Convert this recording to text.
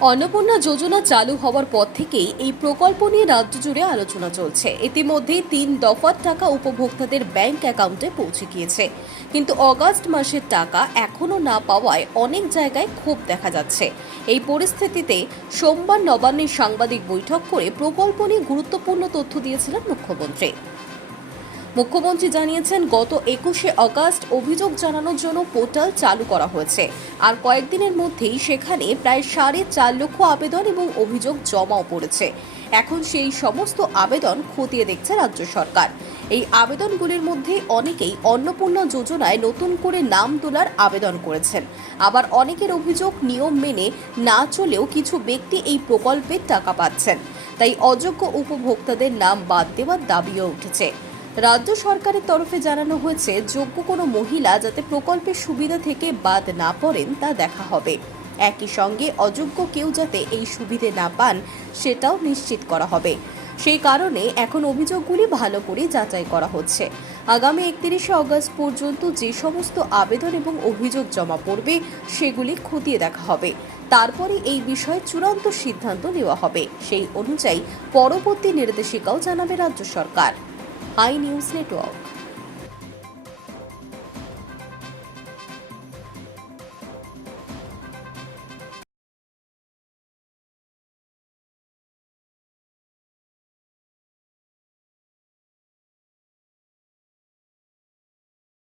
অন্নপূর্ণা যোজনা চালু হওয়ার পর থেকেই এই প্রকল্প নিয়ে রাজ্য জুড়ে আলোচনা চলছে। ইতিমধ্যেই ৩ দফার টাকা উপভোক্তাদের ব্যাংক অ্যাকাউন্টে পৌঁছে গিয়েছে, কিন্তু অগাস্ট মাসের টাকা এখনো না পাওয়ায় অনেক জায়গায় ক্ষোভ দেখা যাচ্ছে। এই পরিস্থিতিতে সোমবার নবান্নের সাংবাদিক বৈঠক করে প্রকল্প নিয়ে গুরুত্বপূর্ণ তথ্য দিয়েছিলেন মুখ্যমন্ত্রী। মুখ্যমন্ত্রী জানিয়েছেন, গত ২১শে আগস্ট অভিযোগ জানানোর জন্য পোর্টাল চালু করা হয়েছে, আর কয়েকদিনের মধ্যেই সেখানে প্রায় ৪.৫ লক্ষ আবেদন এবং অভিযোগ জমাও পড়েছে। এখন সেই সমস্ত আবেদন খতিয়ে দেখছে রাজ্য সরকার। এই আবেদনগুলির মধ্যে অনেকেই অন্নপূর্ণা যোজনায় নতুন করে নাম তোলার আবেদন করেছেন, আবার অনেকের অভিযোগ নিয়ম মেনে না চলেও কিছু ব্যক্তি এই প্রকল্পের টাকা পাচ্ছেন। তাই অযোগ্য উপভোক্তাদের নাম বাদ দেওয়ার দাবিও উঠেছে। রাজ্য সরকারের তরফে জানানো হয়েছে, যোগ্য কোনো মহিলা যাতে প্রকল্পের সুবিধা থেকে বাদ না পড়েন তা দেখা হবে। একই সঙ্গে অযোগ্য কেউ যাতে এই সুবিধে না পান সেটাও নিশ্চিত করা হবে। সেই কারণে এখন অভিযোগগুলি ভালো করে যাচাই করা হচ্ছে। আগামী ৩১শে আগস্ট পর্যন্ত যে সমস্ত আবেদন এবং অভিযোগ জমা পড়বে সেগুলি খতিয়ে দেখা হবে। তারপরে এই বিষয়ে চূড়ান্ত সিদ্ধান্ত নেওয়া হবে। সেই অনুযায়ী পরবর্তী নির্দেশিকাও জানাবে রাজ্য সরকার। I news network.